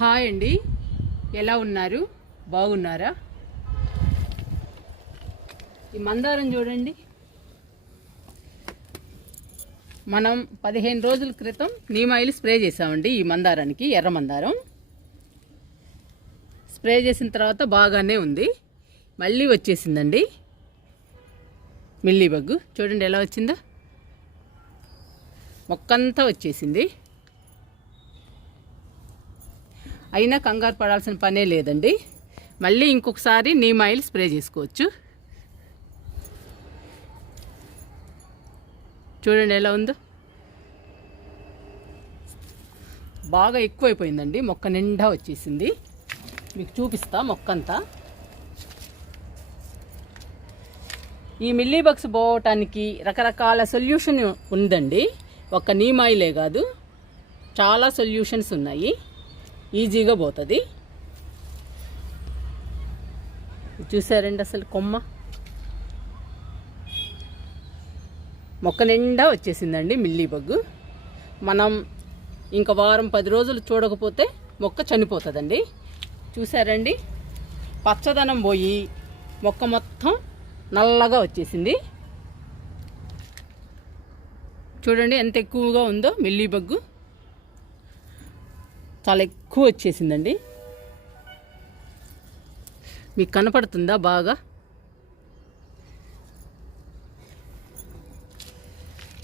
Hi అండి. ఎలా ఉన్నారు? బాగున్నారా? ఈ మందారం చూడండి. మనం పదిహేను రోజుల క్రితం నీమ్ ఆయిల్ స్ప్రే చేసామండి ఈ మందారానికి ఎర్ర మందారం. స్ప్రే చేసిన తర్వాత బాగానే ఉంది. మళ్ళీ వచ్చేసిందండి. మిల్లీ బగ్గు చూడండి ఎలా వచ్చిందో. మొక్కంతా వచ్చేసింది. అయినా కంగారు పడాల్సిన పనే లేదండి. మళ్ళీ ఇంకొకసారి నీమ్ ఆయిల్ స్ప్రే చేసుకోవచ్చు. చూడండి ఎలా ఉందో. బాగా ఎక్కువైపోయిందండి. మొక్క నిండా వచ్చేసింది. మీకు చూపిస్తా మొక్కంతా. ఈ మిల్లీబగ్స్ పోవటానికి రకరకాల సొల్యూషన్ ఉందండి. ఒక నీమ్ ఆయిలే కాదు. చాలా సొల్యూషన్స్ ఉన్నాయి. ఈజీగా పోతుంది. చూసారండి అసలు కొమ్మ? మొక్క నిండా వచ్చేసిందండి మిల్లీ బగ్గు. మనం ఇంకా వారం పది రోజులు చూడకపోతే మొక్క చనిపోతుందండి. చూసారండి పచ్చదనం పోయి మొక్క మొత్తం నల్లగా వచ్చేసింది. చూడండి ఎంత ఎక్కువగా ఉందో మిల్లీ బగ్గు. చాలా ఎక్కువ వచ్చేసిందండి. మీకు కనపడుతుందా బాగా?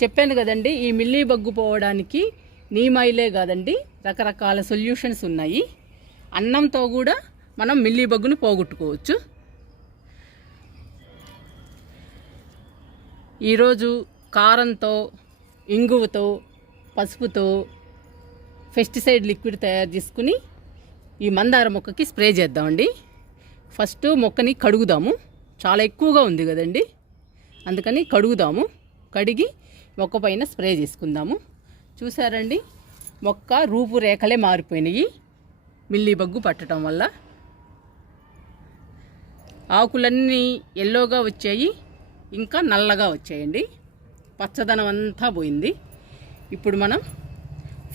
చెప్పాను కదండి ఈ మిల్లీ బగ్గు పోవడానికి నీమైలే కాదండి రకరకాల సొల్యూషన్స్ ఉన్నాయి. అన్నంతో కూడా మనం మిల్లీ బగ్గును పోగొట్టుకోవచ్చు. ఈరోజు కారంతో ఇంగువతో పసుపుతో పెస్టిసైడ్ లిక్విడ్ తయారు చేసుకుని ఈ మందార మొక్కకి స్ప్రే చేద్దామండి. ఫస్ట్ మొక్కని కడుగుదాము. చాలా ఎక్కువగా ఉంది కదండి. అందుకని కడుగుదాము. కడిగి మొక్క పైన స్ప్రే చేసుకుందాము. చూసారండి? మొక్క రూపురేఖలే మారిపోయినాయి. మిల్లీ బగ్గు పట్టడం వల్ల. ఆకులన్నీ ఎల్లోగా వచ్చాయి. ఇంకా నల్లగా వచ్చాయండి. పచ్చదనం అంతా పోయింది. ఇప్పుడు మనం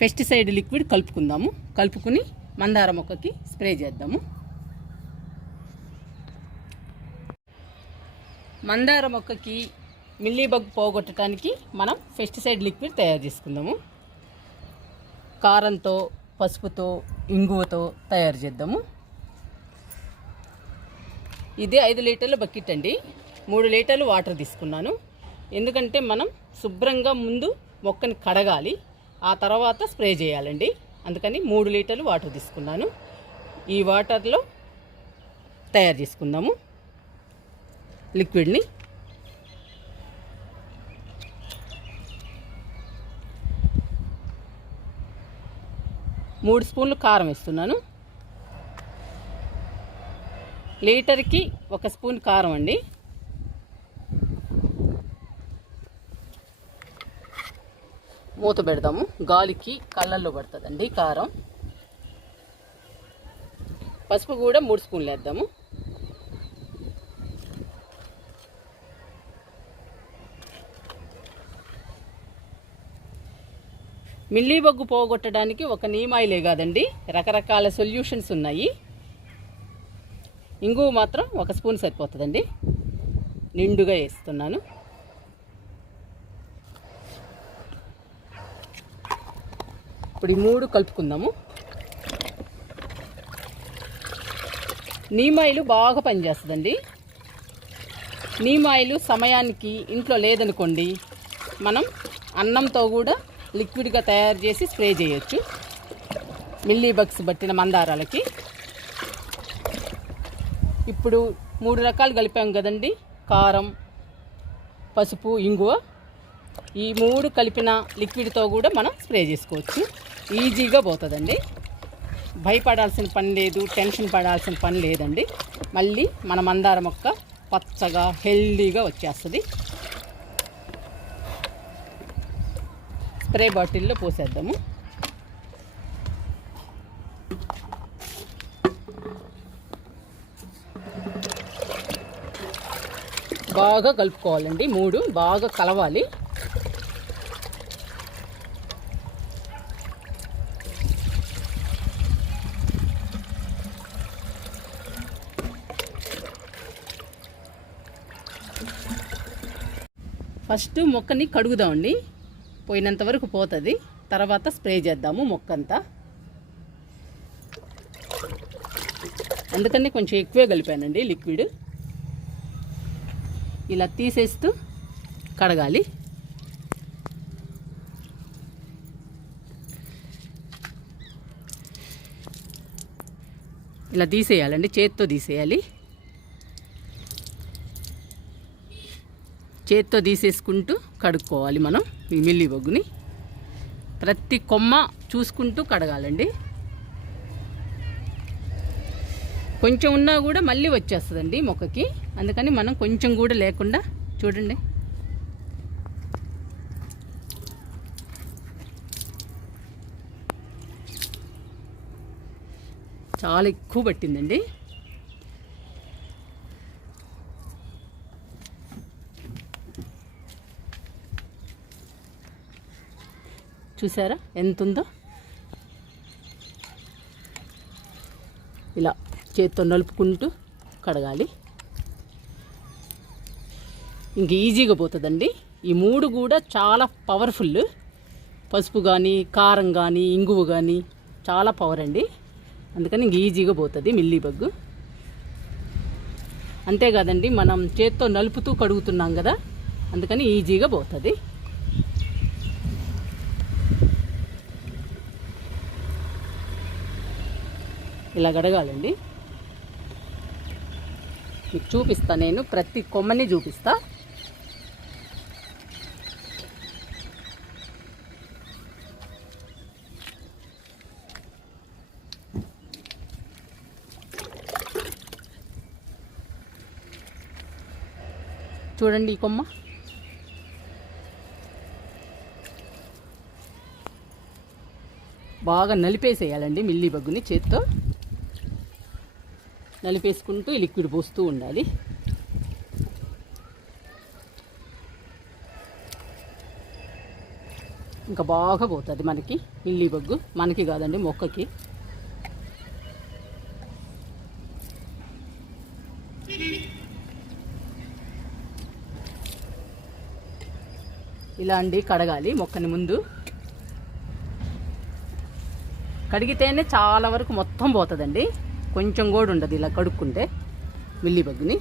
పెస్టిసైడ్ లిక్విడ్ కలుపుకుందాము. కలుపుకుని మందార మొక్కకి స్ప్రే చేద్దాము. మందార మొక్కకి మిల్లీబగ్ పోగొట్టడానికి మనం పెస్టిసైడ్ లిక్విడ్ తయారు చేసుకుందాము. కారంతో పసుపుతో ఇంగువతో తయారు చేద్దాము. ఇది ఐదు లీటర్ల బకెట్ అండి. మూడు లీటర్లు వాటర్ తీసుకున్నాను. ఎందుకంటే మనం శుభ్రంగా ముందు మొక్కని కడగాలి. ఆ తర్వాత స్ప్రే చేయాలండి. అందుకని మూడు లీటర్లు వాటర్ తీసుకున్నాను. ఈ వాటర్లో తయారు చేసుకుందాము. లిక్విడ్ని. మూడు స్పూన్లు కారం వేస్తున్నాను. లీటర్కి ఒక స్పూన్ కారం అండి. మూత పెడదాము. గాలికి కళ్ళల్లో పడుతుందండి కారం. పసుపు కూడా మూడు స్పూన్లు వేద్దాము. మిల్లీ బొగ్గు పోగొట్టడానికి ఒక నీమాయిలే కాదండి. రకరకాల సొల్యూషన్స్ ఉన్నాయి. ఇంగువ మాత్రం ఒక స్పూన్ సరిపోతుందండి. నిండుగా వేస్తున్నాను. ఇప్పుడు ఈ మూడు కలుపుకుందాము. నీమాయిలు బాగా పనిచేస్తుందండి. నీమాయిలు సమయానికి ఇంట్లో లేదనుకోండి మనం అన్నంతో కూడా లిక్విడ్గా తయారు చేసి స్ప్రే చేయొచ్చు. మిల్లీ బగ్స్ పట్టిన మందారాలకి. ఇప్పుడు మూడు రకాలు కలిపాం కదండి. కారం పసుపు ఇంగువ. ఈ మూడు కలిపిన లిక్విడ్తో కూడా మనం స్ప్రే చేసుకోవచ్చు. ఈజీగా పోతుందండి. భయపడాల్సిన పని లేదు టెన్షన్ పడాల్సిన పని లేదండి. మళ్ళీ మన మందార మొక్క పచ్చగా హెల్దీగా వచ్చేస్తుంది. స్ప్రే బాటిల్లో పోసేద్దాము. బాగా కలుపుకోవాలండి. మూడు బాగా కలవాలి. ఫస్ట్ మొక్కని కడుగుదామండి పోయినంత వరకు పోతుంది. తర్వాత స్ప్రే చేద్దాము మొక్కంతా. అందుకని కొంచెం ఎక్కువే కలిపానండి లిక్విడ్. ఇలా తీసేస్తూ కడగాలి. ఇలా తీసేయాలండి చేత్తో తీసేయాలి. చేత్తో తీసేసుకుంటూ కడుక్కోవాలి మనం ఈ మిల్లి బొగ్గుని. ప్రతి కొమ్మ చూసుకుంటూ కడగాలండి. కొంచెం ఉన్నా కూడా మళ్ళీ వచ్చేస్తుందండి మొక్కకి. అందుకని మనం కొంచెం కూడా లేకుండా చూడండి. చాలా ఎక్కువ పట్టిందండి. చూసారా? ఎంత ఉందో ఇలా చేత్తో నలుపుకుంటూ కడగాలి. ఇంక ఈజీగా పోతుందండి. ఈ మూడు కూడా చాలా పవర్ఫుల్. పసుపు కానీ కారం కానీ ఇంగువ కానీ చాలా పవర్ అండి. అందుకని ఇంక ఈజీగా పోతుంది మిల్లీ బగ్గు. అంతేకాదండి మనం చేత్తో నలుపుతూ కడుగుతున్నాం కదా అందుకని ఈజీగా పోతుంది. ఇలా గడగాలండి. మీకు చూపిస్తా నేను ప్రతి కొమ్మని చూపిస్తా. చూడండి ఈ కొమ్మ. బాగా నలిపేసేయాలండి మిల్లీ బగ్గుని చేత్తో. నలిపేసుకుంటూ లిక్విడ్ పోస్తూ ఉండాలి. ఇంకా బాగా పోతుంది మనకి మిల్లీ బగ్గు. మనకి కాదండి మొక్కకి. ఇలా అండి కడగాలి మొక్కని ముందు. కడిగితేనే చాలా వరకు మొత్తం పోతుందండి. కొంచెం కూడా ఉండదు ఇలా కడుక్కుంటే మిల్లీ బగ్గుని.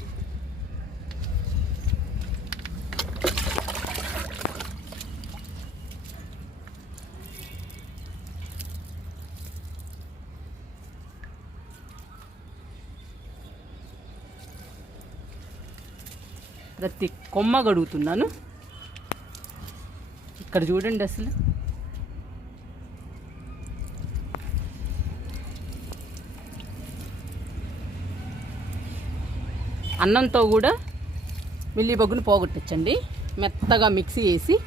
ప్రతి కొమ్మ గడుగుతున్నాను. ఇక్కడ చూడండి అసలు. అన్నంతో కూడా మిల్లీ బగ్గును పోగొట్టచ్చండి. మెత్తగా మిక్సీ చేసి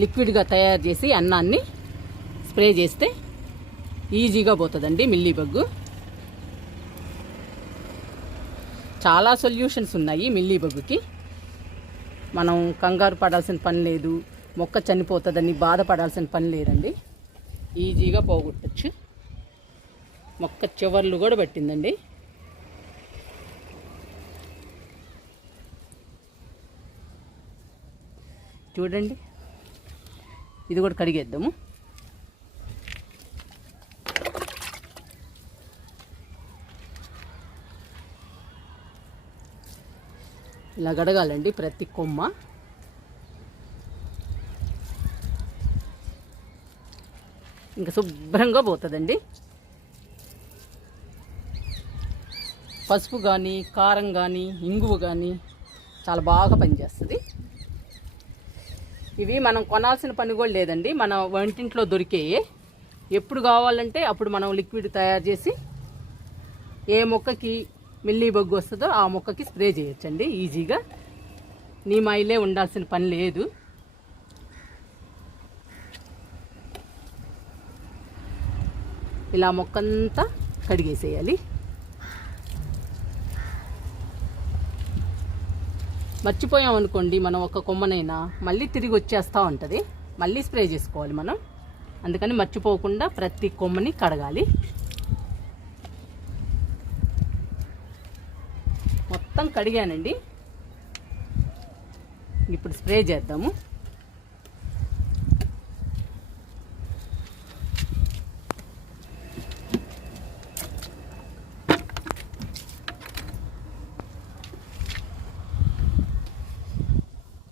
లిక్విడ్గా తయారు చేసి అన్నాన్ని స్ప్రే చేస్తే ఈజీగా పోతుందండి మిల్లీ బగ్గు. చాలా సొల్యూషన్స్ ఉన్నాయి మిల్లీ బగ్గుకి. మనం కంగారు పడాల్సిన పని లేదు మొక్క చనిపోతుందని బాధపడాల్సిన పని లేదండి. ఈజీగా పోగొట్టచ్చు. మొక్క చివర్లు కూడా పట్టిందండి. చూడండి. ఇది కూడా కడిగేద్దాము. ఇలా గడగాలండి ప్రతి కొమ్మ. ఇంకా శుభ్రంగా పోతుందండి. పసుపు కానీ కారం కానీ ఇంగువ కానీ చాలా బాగా పనిచేస్తుంది. ఇవి మనం కొనాల్సిన పని కూడా లేదండి. మన వంటింట్లో దొరికేవి ఎప్పుడు కావాలంటే అప్పుడు మనం లిక్విడ్ తయారు చేసి ఏ మొక్కకి మిల్లీ బగ్గు వస్తుందో ఆ మొక్కకి స్ప్రే చేయొచ్చండి. ఈజీగా. నీమాయిలే ఉండాల్సిన పని లేదు. ఇలా మొక్కంతా కడిగేసేయాలి. మర్చిపోయాం అనుకోండి మనం ఒక కొమ్మనైనా మళ్ళీ తిరిగి వచ్చేస్తూ ఉంటుంది. మళ్ళీ స్ప్రే చేసుకోవాలి మనం. అందుకని మర్చిపోకుండా ప్రతి కొమ్మని కడగాలి. మొత్తం కడిగానండి. ఇప్పుడు స్ప్రే చేద్దాము.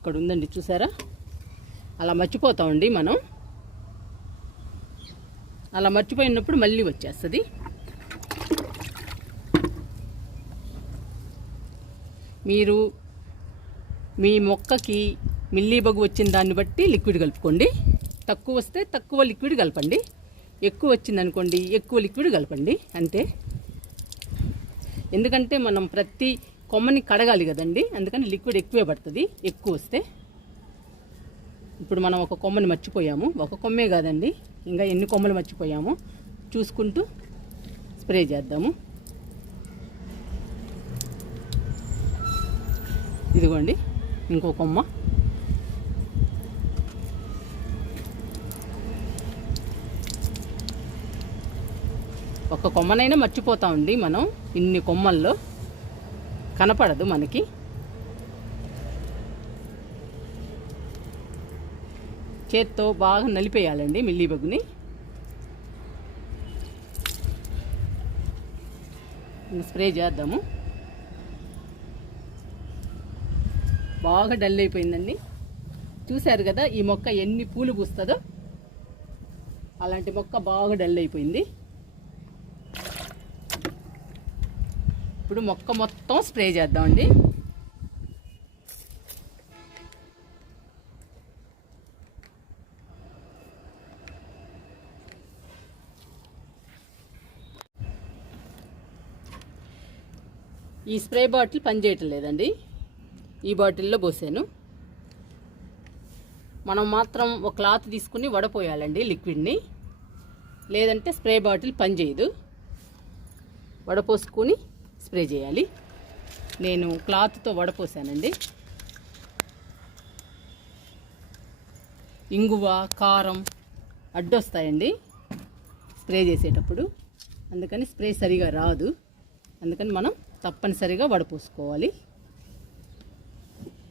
అక్కడ ఉందండి చూసారా? అలా మర్చిపోతామండి మనం. అలా మర్చిపోయినప్పుడు మళ్ళీ వచ్చేస్తుంది. మీరు మీ మొక్కకి మిల్లీబగు వచ్చిన దాన్ని బట్టి లిక్విడ్ కలుపుకోండి. తక్కువ వస్తే తక్కువ లిక్విడ్ కలపండి. ఎక్కువ వచ్చిందనుకోండి ఎక్కువ లిక్విడ్ కలపండి. అంతే. ఎందుకంటే మనం ప్రతి కొమ్మని కడగాలి కదండి. అందుకని లిక్విడ్ ఎక్కువే పడుతుంది. ఎక్కువ వస్తే ఇప్పుడు మనం ఒక కొమ్మని మర్చిపోయాము. ఒక కొమ్మే కాదండి. ఇంకా ఎన్ని కొమ్మలు మర్చిపోయాము? చూసుకుంటూ స్ప్రే చేద్దాము. ఇదిగోండి. ఇంకో కొమ్మ. ఒక కొమ్మనైనా మర్చిపోతా ఉంది మనం. ఇన్ని కొమ్మల్లో కనపడదు మనకి. చేత్తో బాగా నలిపేయాలండి మిల్లీ బగ్గుని. స్ప్రే చేద్దాము. బాగా డల్ అయిపోయిందండి. చూశారు కదా ఈ మొక్క ఎన్ని పూలు పూస్తుందో? అలాంటి మొక్క బాగా డల్ అయిపోయింది. ఇప్పుడు మొక్క మొత్తం స్ప్రే చేద్దామండి. ఈ స్ప్రే బాటిల్ పనిచేయటం లేదండి. ఈ బాటిల్లో పోసాను. మనం మాత్రం ఒక క్లాత్ తీసుకుని వడపోయాలండి లిక్విడ్ని. లేదంటే స్ప్రే బాటిల్ పనిచేయదు. వడపోసుకొని స్ప్రే చేయాలి. నేను క్లాత్తో వడపోసానండి. ఇంగువ కారం అడ్డొస్తాయండి స్ప్రే చేసేటప్పుడు. అందుకని స్ప్రే సరిగా రాదు. అందుకని మనం తప్పనిసరిగా వడపోసుకోవాలి.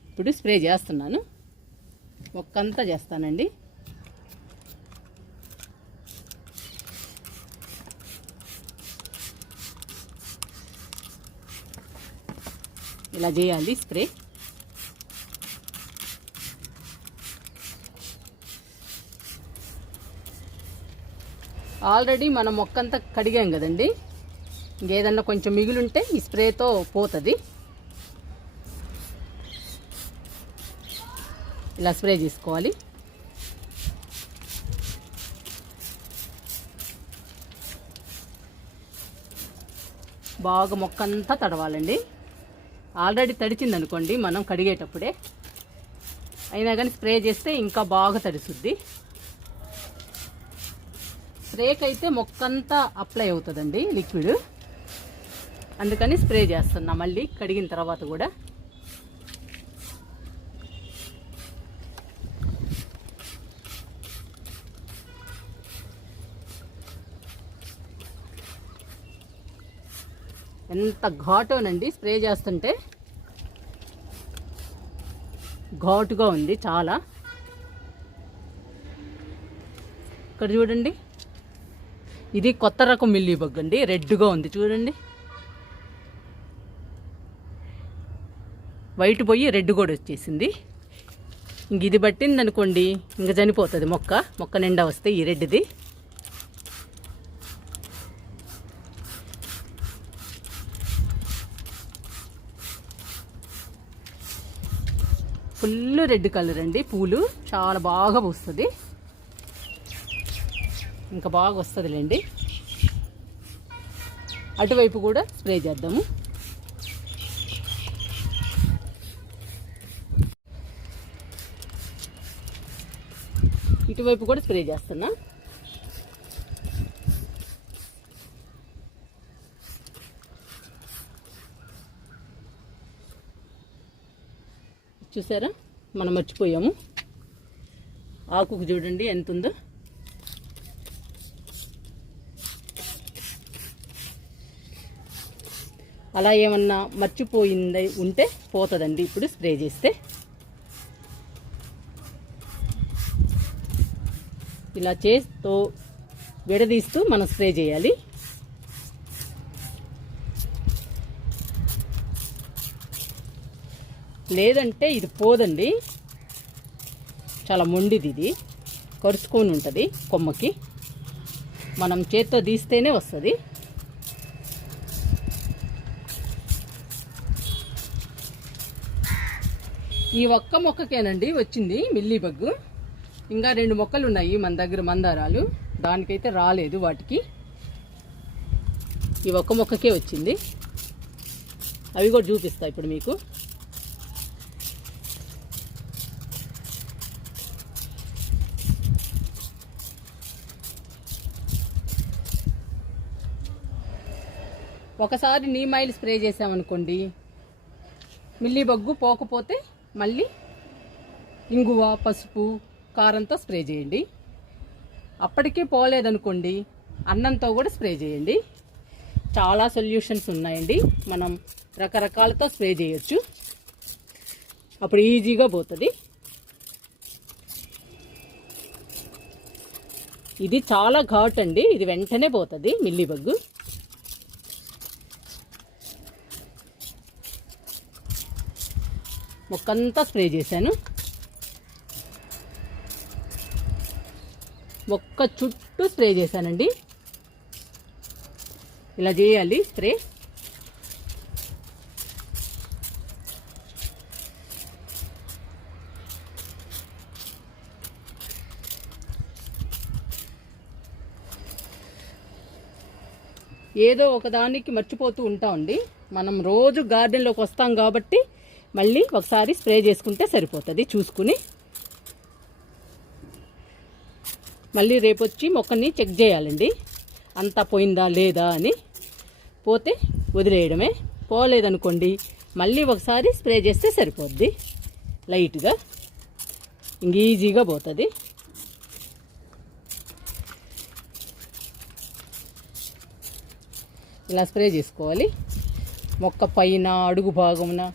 ఇప్పుడు స్ప్రే చేస్తున్నాను. ఒక్కంతా చేస్తానండి. ఇలా చేయాలి స్ప్రే. ఆల్రెడీ మనం మొక్కంతా కడిగాం కదండి. ఇంకేదన్నా కొంచెం మిగిలింటే ఈ స్ప్రేతో పోతుంది. ఇలా స్ప్రే చేసుకోవాలి. బాగా మొక్క అంతా తడవాలండి. ఆల్రెడీ తడిచింది అనుకోండి మనం కడిగేటప్పుడే. అయినా కానీ స్ప్రే చేస్తే ఇంకా బాగా తడిసుద్ది. స్ప్రేకి అయితే మొక్కంతా అప్లై అవుతుందండి లిక్విడ్. అందుకని స్ప్రే చేస్తున్నా మళ్ళీ కడిగిన తర్వాత కూడా. ఎంత ఘాటోనండి స్ప్రే చేస్తుంటే. ఘాటుగా ఉంది చాలా. ఇక్కడ చూడండి. ఇది కొత్త రకం మిల్లీ బగ్ అండి రెడ్గా ఉంది చూడండి. వైట్ పోయి రెడ్ కూడా వచ్చేసింది. ఇంక ఇది పట్టింది అనుకోండి ఇంక చనిపోతుంది మొక్క. మొక్క నిండా వస్తే ఈ రెడ్ది. ఫుల్ రెడ్ కలర్ అండి పూలు. చాలా బాగా పూస్తుంది. ఇంకా బాగా వస్తుందిలేండి. అటువైపు కూడా స్ప్రే చేద్దాము. ఇటువైపు కూడా స్ప్రే చేస్తున్నా. చూసారా? మనం మర్చిపోయాము. ఆకుకు చూడండి ఎంత ఉందో అలా ఏమన్నా మర్చిపోయింది ఉంటే పోతుందండి ఇప్పుడు స్ప్రే చేస్తే. ఇలా చేస్తూ విడదీస్తూ మనం స్ప్రే చేయాలి. లేదంటే ఇది పోదండి. చాలా మొండిది ఇది. కరుచుకొని ఉంటుంది కొమ్మకి. మనం చేత్తో తీస్తేనే వస్తుంది. ఈ ఒక్క మొక్కకేనండి వచ్చింది మిల్లీ బగ్గు ఇంకా రెండు మొక్కలు ఉన్నాయి మన దగ్గర మందారాలు. దానికైతే రాలేదు వాటికి. ఈ ఒక్క మొక్కకే వచ్చింది. అవి కూడా చూపిస్తా ఇప్పుడు మీకు. ఒకసారి నీమాయిల్ స్ప్రే చేసామనుకోండి మిల్లీబగ్గు పోకపోతే మళ్ళీ ఇంగువ పసుపు కారంతో స్ప్రే చేయండి. అప్పటికీ పోలేదనుకోండి అన్నంతో కూడా స్ప్రే చేయండి. చాలా సొల్యూషన్స్ ఉన్నాయండి. మనం రకరకాలతో స్ప్రే చేయొచ్చు. అప్పుడు ఈజీగా పోతుంది. ఇది చాలా ఘాట్ అండి ఇది వెంటనే పోతుంది మిల్లీ బగ్గు. మొక్కంతా స్ప్రే చేశాను. మొక్క చుట్టూ స్ప్రే చేశానండి. ఇలా చేయాలి స్ప్రే. ఏదో ఒకదానికి మర్చిపోతూ ఉంటామండి. మనం రోజు గార్డెన్లోకి వస్తాం కాబట్టి మళ్ళీ ఒకసారి స్ప్రే చేసుకుంటే సరిపోతుంది. చూసుకుని మళ్ళీ రేపు వచ్చి మొక్కని చెక్ చేయాలండి. అంతా పోయిందా లేదా అని పోతే వదిలేయడమే. పోలేదనుకోండి మళ్ళీ ఒకసారి స్ప్రే చేస్తే సరిపోద్ది. లైట్గా ఇంక ఈజీగా పోతుంది. ఇలా స్ప్రే చేసుకోవాలి. మొక్క పైన అడుగు భాగమున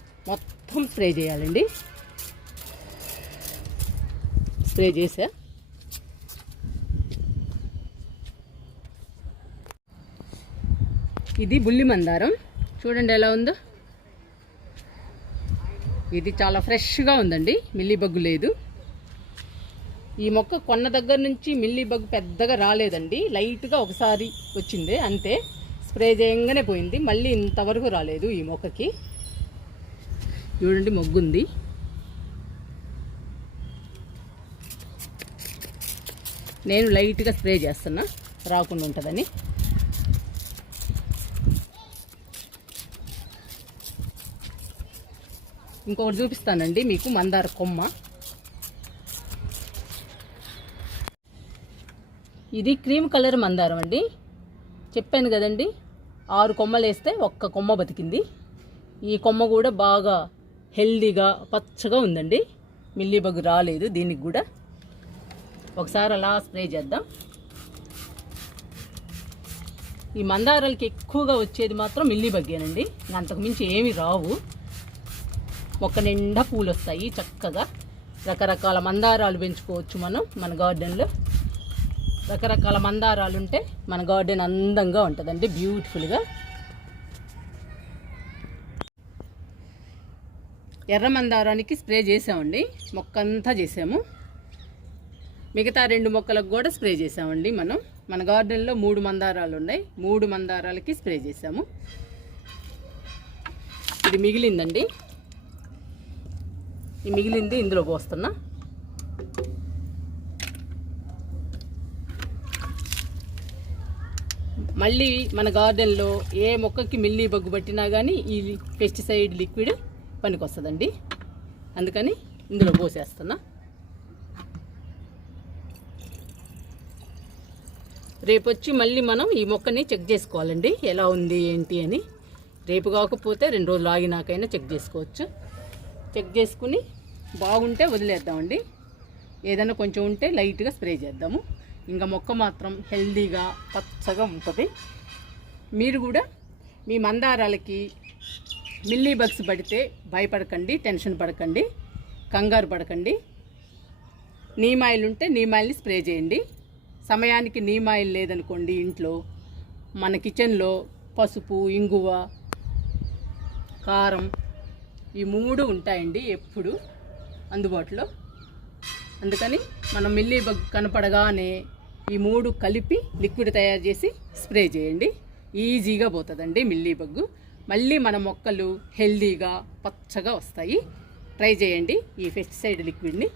మొత్తం స్ప్రే చేయాలండి. స్ప్రే చేసా. ఇది బుల్లి మందారం. చూడండి ఎలా ఉందో. ఇది చాలా ఫ్రెష్గా ఉందండి. మిల్లీ బగ్గు లేదు. ఈ మొక్క కొన్న దగ్గర నుంచి మిల్లీ బగ్గు పెద్దగా రాలేదండి. లైట్గా ఒకసారి వచ్చింది అంతే. స్ప్రే చేయంగానే పోయింది. మళ్ళీ ఇంతవరకు రాలేదు ఈ మొక్కకి. చూడండి మొగ్గుంది. నేను లైట్గా స్ప్రే చేస్తున్నా రాకుండా ఉంటుందని. ఇంకొకటి చూపిస్తానండి మీకు మందార కొమ్మ. ఇది క్రీమ్ కలర్ మందారం అండి. చెప్పాను కదండి ఆరు కొమ్మలు వేస్తే ఒక్క కొమ్మ బతికింది. ఈ కొమ్మ కూడా బాగా హెల్దీగా పచ్చగా ఉందండి. మిల్లీ బగ్గు రాలేదు దీనికి కూడా. ఒకసారి అలా స్ప్రే చేద్దాం. ఈ మందారాలకి ఎక్కువగా వచ్చేది మాత్రం మిల్లీ బగ్గేనండి. అంతకు మించి ఏమి రావు. మొక్క నిండా పూలు వస్తాయి చక్కగా. రకరకాల మందారాలు పెంచుకోవచ్చు మనం మన గార్డెన్లో. రకరకాల మందారాలు ఉంటే మన గార్డెన్ అందంగా ఉంటుందండి బ్యూటిఫుల్గా. ఎర్ర మందారానికి స్ప్రే చేసామండి మొక్క అంతా చేసాము మిగతా రెండు మొక్కలకు కూడా స్ప్రే చేసామండి మనం. మన గార్డెన్లో మూడు మందారాలు ఉన్నాయి. మూడు మందారాలకి స్ప్రే చేసాము ఇది మిగిలిందండి. ఈ మిగిలింది ఇందులో పోస్తున్నా. మళ్ళీ మన గార్డెన్లో ఏ మొక్కకి మిల్లీ బగ్గు పట్టినా కానీ ఈ పెస్టిసైడ్ లిక్విడ్ పనికొస్తుందండి. అందుకని ఇందులో పోసేస్తున్నా. రేపు వచ్చి మళ్ళీ మనం ఈ మొక్కని చెక్ చేసుకోవాలండి. ఎలా ఉంది ఏంటి అని. రేపు కాకపోతే రెండు రోజులు ఆగినాకైనా చెక్ చేసుకోవచ్చు. చెక్ చేసుకుని బాగుంటే వదిలేద్దామండి. ఏదైనా కొంచెం ఉంటే లైట్గా స్ప్రే చేద్దాము. ఇంకా మొక్క మాత్రం హెల్దీగా పచ్చగా ఉంటుంది. మీరు కూడా మీ మందారాలకి మిల్లీ బగ్స్ పడితే భయపడకండి టెన్షన్ పడకండి కంగారు పడకండి. నీమాయిల్ ఉంటే నీమాయిల్ని స్ప్రే చేయండి. సమయానికి నీమాయిల్ లేదనుకోండి ఇంట్లో మన కిచెన్లో పసుపు ఇంగువ కారం ఈ మూడు ఉంటాయండి ఎప్పుడు అందుబాటులో. అందుకని మనం మిల్లీ బగ్ కనపడగానే ఈ మూడు కలిపి లిక్విడ్ తయారు చేసి స్ప్రే చేయండి. ఈజీగా పోతుందండి మిల్లీ బగ్గు. మళ్ళీ మన మొక్కలు హెల్దీగా పచ్చగా వస్తాయి. ట్రై చేయండి ఈ పెస్టిసైడ్ లిక్విడ్ని